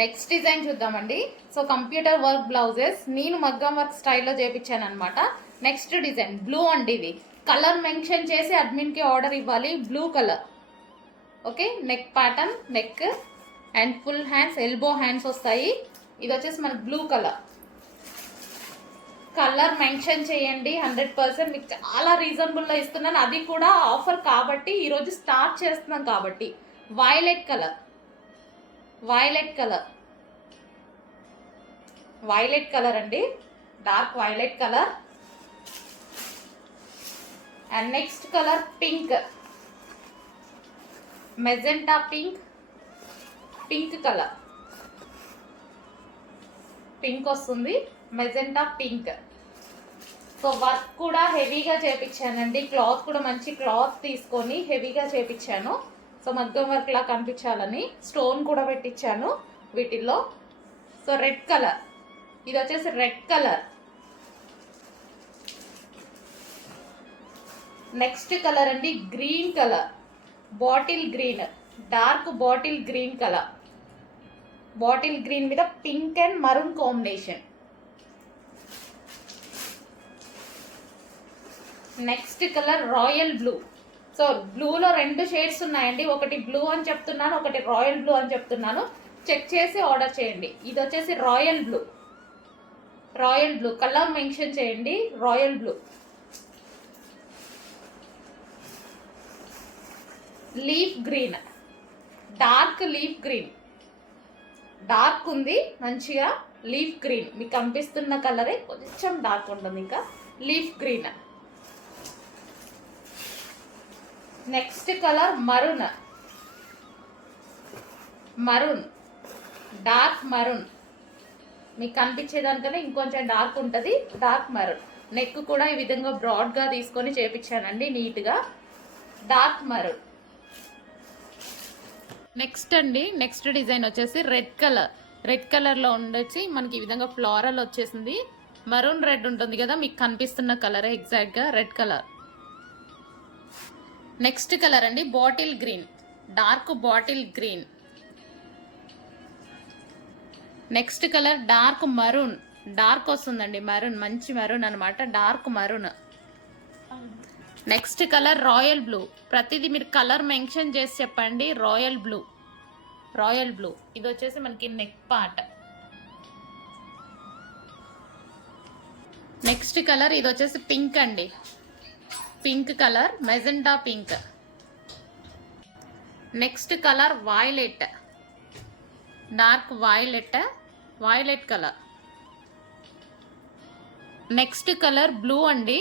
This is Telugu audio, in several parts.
నెక్స్ట్ డిజైన్ చూద్దామండి. సో కంప్యూటర్ వర్క్ బ్లౌజెస్ నేను మగ్గం వర్క్ స్టైల్లో చేపించాను అనమాట. నెక్స్ట్ డిజైన్ బ్లూ అండి. ఇది కలర్ మెన్షన్ చేసి అడ్మిన్కి ఆర్డర్ ఇవ్వాలి. Blue colour. Okay, neck pattern, neck and full hands, elbow hands వస్తాయి. ఇది వచ్చేసి మనకి బ్లూ కలర్. కలర్ మెన్షన్ చేయండి. 100% మీకు చాలా రీజనబుల్లో ఇస్తున్నాను. అది కూడా ఆఫర్ కాబట్టి ఈరోజు స్టార్ట్ చేస్తున్నాం కాబట్టి. Violet colour, violet colour, violet colour అండి. Dark violet colour. And next colour pink, magenta pink, pink colour. Pink వస్తుంది, మెజెంటా పింక్. సో వర్క్ కూడా హెవీగా చేపించానండి. క్లాత్ కూడా మంచి క్లాత్ తీసుకొని హెవీగా చేపించాను. సో మగ్గం వర్క్ లా కనిపించాలని స్టోన్ కూడా పెట్టించాను వీటిల్లో. సో రెడ్ కలర్, ఇది వచ్చేసి రెడ్ కలర్. నెక్స్ట్ కలర్ అండి green colour, bottle green, dark bottle green colour. Bottle green మీద pink and maroon combination. Next colour royal blue. So బ్లూలో 2 షేడ్స్ ఉన్నాయండి. ఒకటి బ్లూ అని చెప్తున్నాను, ఒకటి రాయల్ బ్లూ అని చెప్తున్నాను. చెక్ చేసి ఆర్డర్ చేయండి. ఇది వచ్చేసి royal blue. Royal blue colour mention చేయండి. Royal blue. Leaf green, dark leaf green. Dark ఉంది మంచిగా. లీఫ్ గ్రీన్ మీకు కనిపిస్తున్న కలరే కొంచెం డార్క్ ఉంటుంది. ఇంకా leaf green. Next colour maroon, maroon, dark maroon. మీకు కనిపించేదానికన్నా ఇంకొంచెం డార్క్ ఉంటుంది. Dark maroon. నెక్ కూడా ఈ విధంగా బ్రాడ్గా తీసుకొని చేపించానండి నీట్గా. Dark maroon. నెక్స్ట్ అండి, నెక్స్ట్ డిజైన్ వచ్చేసి రెడ్ కలర్. రెడ్ కలర్లో ఉండొచ్చి మనకి ఈ విధంగా ఫ్లోరల్ వచ్చేసింది. మరూన్ రెడ్ ఉంటుంది కదా, మీకు కనిపిస్తున్న కలరే ఎగ్జాక్ట్గా రెడ్ కలర్. నెక్స్ట్ కలర్ అండి bottle green, dark bottle green. Next colour dark maroon. Dark వస్తుందండి మరూన్, మంచి మరూన్ అనమాట. Dark maroon. Next colour royal blue. ప్రతిదీ మీరు కలర్ మెన్షన్ చేసి చెప్పండి. Royal blue, royal blue. ఇది వచ్చేసి మనకి నెక్ పార్ట్. నెక్స్ట్ కలర్ ఇది వచ్చేసి పింక్ అండి. Pink colour, magenta pink. Next colour violet, dark violet, violet colour. Next colour blue అండి.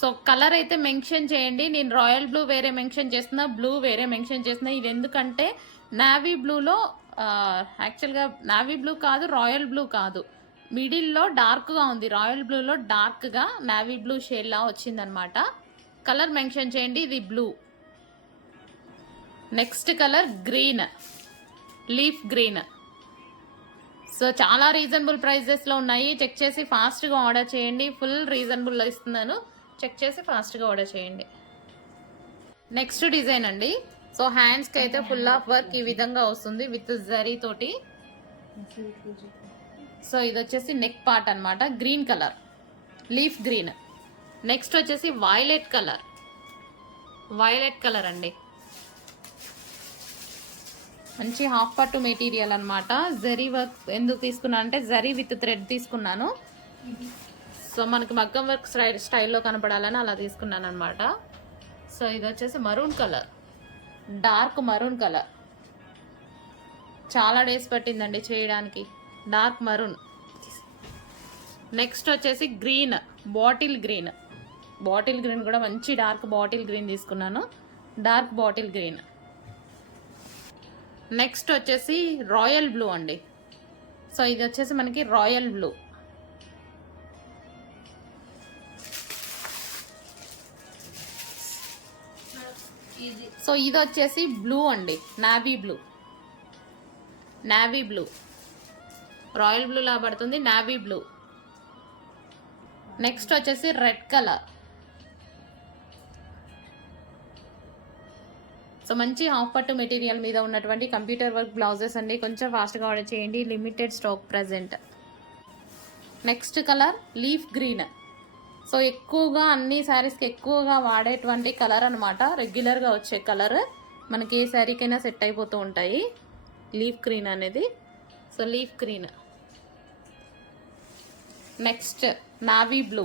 సో కలర్ అయితే మెన్షన్ చేయండి. నేను రాయల్ బ్లూ వేరే మెన్షన్ చేస్తున్నా, బ్లూ వేరే మెన్షన్ చేస్తున్నా. ఇది ఎందుకంటే నావీ బ్లూలో యాక్చువల్గా నావీ బ్లూ కాదు, రాయల్ బ్లూ కాదు, మిడిల్లో డార్క్గా ఉంది. రాయల్ బ్లూలో డార్క్గా నావీ బ్లూ షేడ్లా వచ్చిందనమాట. కలర్ మెన్షన్ చేయండి. ఇది blue. Next colour green, leaf green. So చాలా రీజనబుల్ ప్రైజెస్లో ఉన్నాయి. చెక్ చేసి ఫాస్ట్గా ఆర్డర్ చేయండి. ఫుల్ రీజనబుల్లో ఇస్తున్నాను. చెక్ చేసి ఫాస్ట్గా ఆర్డర్ చేయండి. నెక్స్ట్ డిజైన్ అండి. సో హ్యాండ్స్కి అయితే ఫుల్ ఆఫ్ వర్క్ ఈ విధంగా వస్తుంది విత్ జరీ తోటి. సో ఇది వచ్చేసి నెక్ పార్ట్ అనమాట. Green colour, leaf green. Next వచ్చేసి వైలెట్ కలర్, వైలెట్ కలర్ అండి. మంచి హాఫ్ పట్టు మెటీరియల్ అనమాట. జరీ వర్క్ ఎందుకు తీసుకున్నాను అంటే జరీ విత్ థ్రెడ్ తీసుకున్నాను. సో మనకి మగ్గం వర్క్ స్టైల్లో కనపడాలని అలా తీసుకున్నాను అనమాట. సో ఇది వచ్చేసి maroon colour, dark maroon colour. చాలా డేస్ పట్టిందండి చేయడానికి. Dark maroon. నెక్స్ట్ వచ్చేసి green, bottle green. Bottle green కూడా మంచి డార్క్ బాటిల్ గ్రీన్ తీసుకున్నాను. Dark bottle green. నెక్స్ట్ వచ్చేసి రాయల్ బ్లూ అండి. సో ఇది వచ్చేసి మనకి రాయల్ బ్లూ. సో ఇది వచ్చేసి బ్లూ అండి, navy blue. Navy blue, royal blue లా పడుతుంది, నావీ బ్లూ. నెక్స్ట్ వచ్చేసి రెడ్ కలర్. సో మంచి హాఫ్ పట్టు మెటీరియల్ మీద ఉన్నటువంటి కంప్యూటర్ వర్క్ బ్లౌజెస్ అండి. కొంచెం ఫాస్ట్గా ఆర్డర్ చేయండి, limited stock present. Next colour leaf green. So ఎక్కువగా అన్ని శారీస్కి ఎక్కువగా వాడేటువంటి కలర్ అనమాట, రెగ్యులర్గా వచ్చే కలర్, మనకి ఏ శారీకైనా సెట్ అయిపోతూ ఉంటాయి లీఫ్ గ్రీన్ అనేది. So leaf green. Next navy blue.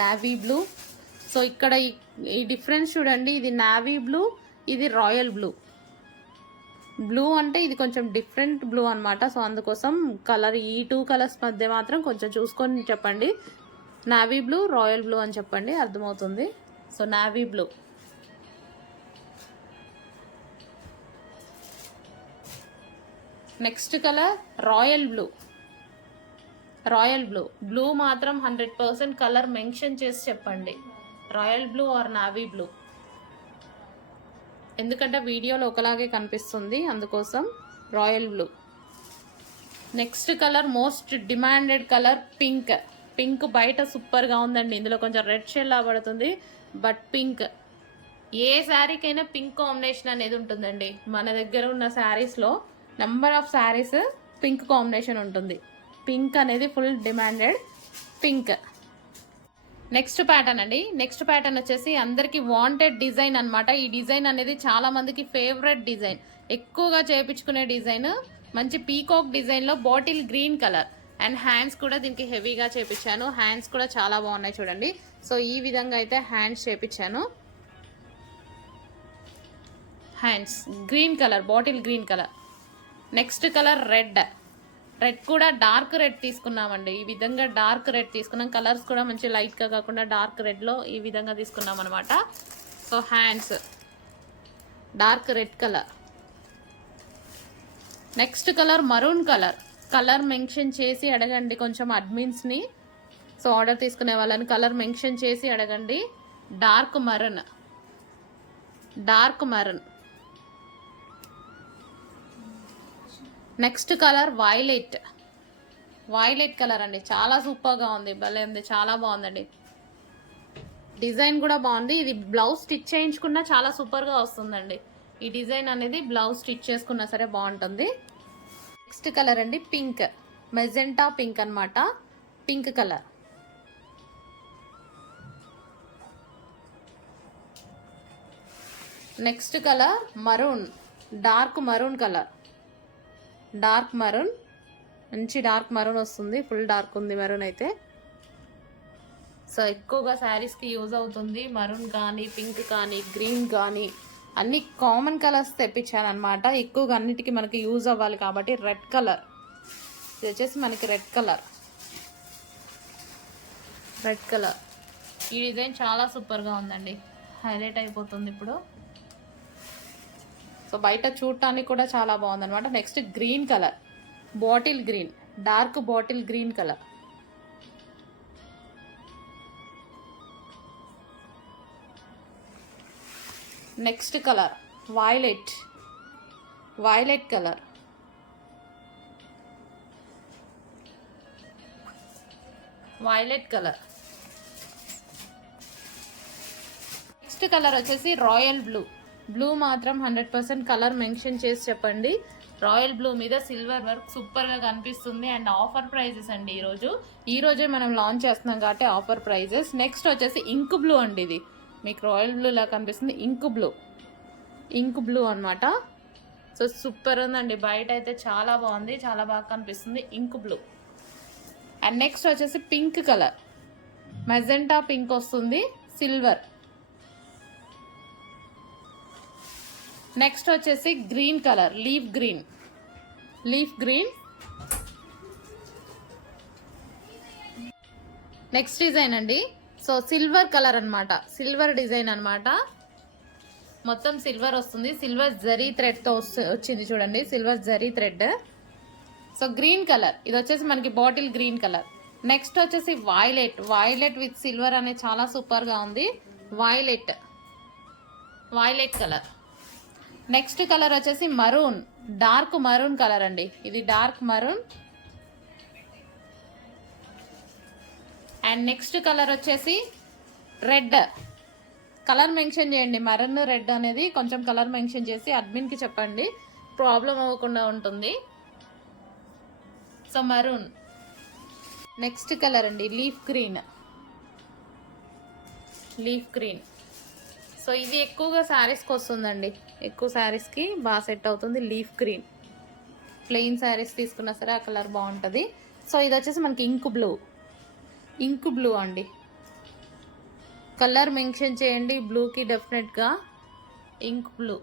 Navy blue. So ఇక్కడ ఈ డిఫరెన్స్ చూడండి, ఇది నావీ బ్లూ, ఇది రాయల్ బ్లూ. బ్లూ అంటే ఇది కొంచెం డిఫరెంట్ బ్లూ అనమాట. సో అందుకోసం కలర్, ఈ 2 కలర్స్ మధ్య మాత్రం కొంచెం చూసుకొని చెప్పండి. నావీ బ్లూ, రాయల్ బ్లూ అని చెప్పండి, అర్థమవుతుంది. So navy blue. Next colour royal blue. Royal blue. Blue మాత్రం 100% కలర్ మెన్షన్ చేసి చెప్పండి, royal blue or navy blue. ఎందుకంటే వీడియోలో ఒకలాగే కనిపిస్తుంది, అందుకోసం royal blue. Next colour most demanded colour pink. Pink బయట సూపర్గా ఉందండి, ఇందులో కొంచెం రెడ్ షేడ్ లా పడుతుంది, బట్ పింక్. ఏ శారీకైనా పింక్ కాంబినేషన్ అనేది ఉంటుందండి. మన దగ్గర ఉన్న శారీస్లో number of saris pink combination ఉంటుంది. పింక్ అనేది full demanded pink. Next pattern అండి. నెక్స్ట్ ప్యాటర్న్ వచ్చేసి అందరికీ వాంటెడ్ డిజైన్ అనమాట. ఈ డిజైన్ అనేది చాలా మందికి ఫేవరెట్ డిజైన్, ఎక్కువగా చేయించుకునే డిజైన్. మంచి పీకాక్ డిజైన్లో bottle green colour and hands కూడా దీనికి హెవీగా చేపించాను. హ్యాండ్స్ కూడా చాలా బాగున్నాయి చూడండి. సో ఈ విధంగా అయితే హ్యాండ్స్ చేపించాను. Hands green colour, bottle green colour. Next colour red. Red కూడా డార్క్ రెడ్ తీసుకున్నామండి. ఈ విధంగా డార్క్ రెడ్ తీసుకున్నాం. కలర్స్ కూడా మంచి లైట్గా కాకుండా డార్క్ రెడ్లో ఈ విధంగా తీసుకున్నాం అనమాట. So hands dark red colour. Next colour maroon colour. Colour mention చేసి అడగండి కొంచెం అడ్మిన్స్ని. సో ఆర్డర్ తీసుకునే వాళ్ళని కలర్ మెన్షన్ చేసి అడగండి. Dark maroon. Dark maroon. Next colour violet. Violet colour అండి, చాలా సూపర్గా ఉంది, భలే ఉంది, చాలా బాగుందండి. డిజైన్ కూడా బాగుంది. ఇది బ్లౌజ్ స్టిచ్ చేయించుకున్నా చాలా సూపర్గా వస్తుందండి. ఈ డిజైన్ అనేది బ్లౌజ్ స్టిచ్ చేసుకున్నా సరే బాగుంటుంది. నెక్స్ట్ కలర్ అండి పింక్, మెజెంటా పింక్ అనమాట, pink colour. Next colour maroon, dark maroon colour. Dark maroon, మంచి డార్క్ మరూన్ వస్తుంది, ఫుల్ డార్క్ ఉంది మరూన్ అయితే. సో ఎక్కువగా శారీస్కి యూజ్ అవుతుంది మరూన్ కానీ, పింక్ కానీ, గ్రీన్ కానీ, అన్ని కామన్ కలర్స్ తెప్పించాను అనమాట. ఎక్కువగా అన్నిటికీ మనకి యూజ్ అవ్వాలి కాబట్టి. రెడ్ కలర్, ఇది వచ్చేసి మనకి రెడ్ కలర్. Red colour. ఈ డిజైన్ చాలా సూపర్గా ఉందండి, హైలైట్ అయిపోతుంది ఇప్పుడు. సో బయట చూడటానికి కూడా చాలా బాగుందన్నమాట. Next green colour, bottle green, dark bottle green colour. Next colour violet, violet colour. Violet colour. Next colour వచ్చేసి రాయల్ బ్లూ. బ్లూ మాత్రం 100% కలర్ మెన్షన్ చేసి చెప్పండి. రాయల్ బ్లూ మీద సిల్వర్ వర్క్ సూపర్గా కనిపిస్తుంది. అండ్ ఆఫర్ ప్రైజెస్ అండి ఈరోజే మనం లాంచ్ చేస్తున్నాం కాబట్టి ఆఫర్ ప్రైజెస్. నెక్స్ట్ వచ్చేసి ఇంక్ బ్లూ అండి. ఇది మీకు రాయల్ బ్లూ లా కనిపిస్తుంది, ఇంక్ బ్లూ. ఇంక్ బ్లూ అనమాట. సో సూపర్ ఉందండి, బయట అయితే చాలా బాగుంది, చాలా బాగా కనిపిస్తుంది, ఇంక్ బ్లూ. అండ్ నెక్స్ట్ వచ్చేసి పింక్ కలర్, మెజెంటా పింక్ వస్తుంది, సిల్వర్. నెక్స్ట్ వచ్చేసి green colour, leaf green, leaf green. Next design అండి. సో సిల్వర్ కలర్ అనమాట, సిల్వర్ డిజైన్ అనమాట. మొత్తం సిల్వర్ వస్తుంది, సిల్వర్ జరీ థ్రెడ్తో వచ్చింది చూడండి, silver zari thread. So green colour, ఇది వచ్చేసి మనకి బాటిల్ గ్రీన్ కలర్. నెక్స్ట్ వచ్చేసి వైలెట్, వైలెట్ విత్ సిల్వర్ అనేది చాలా సూపర్గా ఉంది, violet, violet colour. Next colour వచ్చేసి మరూన్, డార్క్ మరూన్ కలర్ అండి, ఇది dark maroon. And next colour వచ్చేసి రెడ్ కలర్ మెన్షన్ చేయండి. మెరూన్ రెడ్ అనేది కొంచెం కలర్ మెన్షన్ చేసి అడ్మిన్కి చెప్పండి, ప్రాబ్లం అవ్వకుండా ఉంటుంది. So maroon. నెక్స్ట్ కలర్ అండి లీఫ్ గ్రీన్. సో ఇది ఎక్కువగా శారీస్కి వస్తుందండి, ఎక్కువ శారీస్కి బాగా సెట్ అవుతుంది. లీఫ్ గ్రీన్ ప్లెయిన్ శారీస్ తీసుకున్నా సరే ఆ కలర్ బాగుంటుంది. సో ఇది వచ్చేసి మనకి ఇంక్ బ్లూ అండి. కలర్ మెన్షన్ చేయండి బ్లూకి, డెఫినెట్గా ఇంక్ బ్లూ.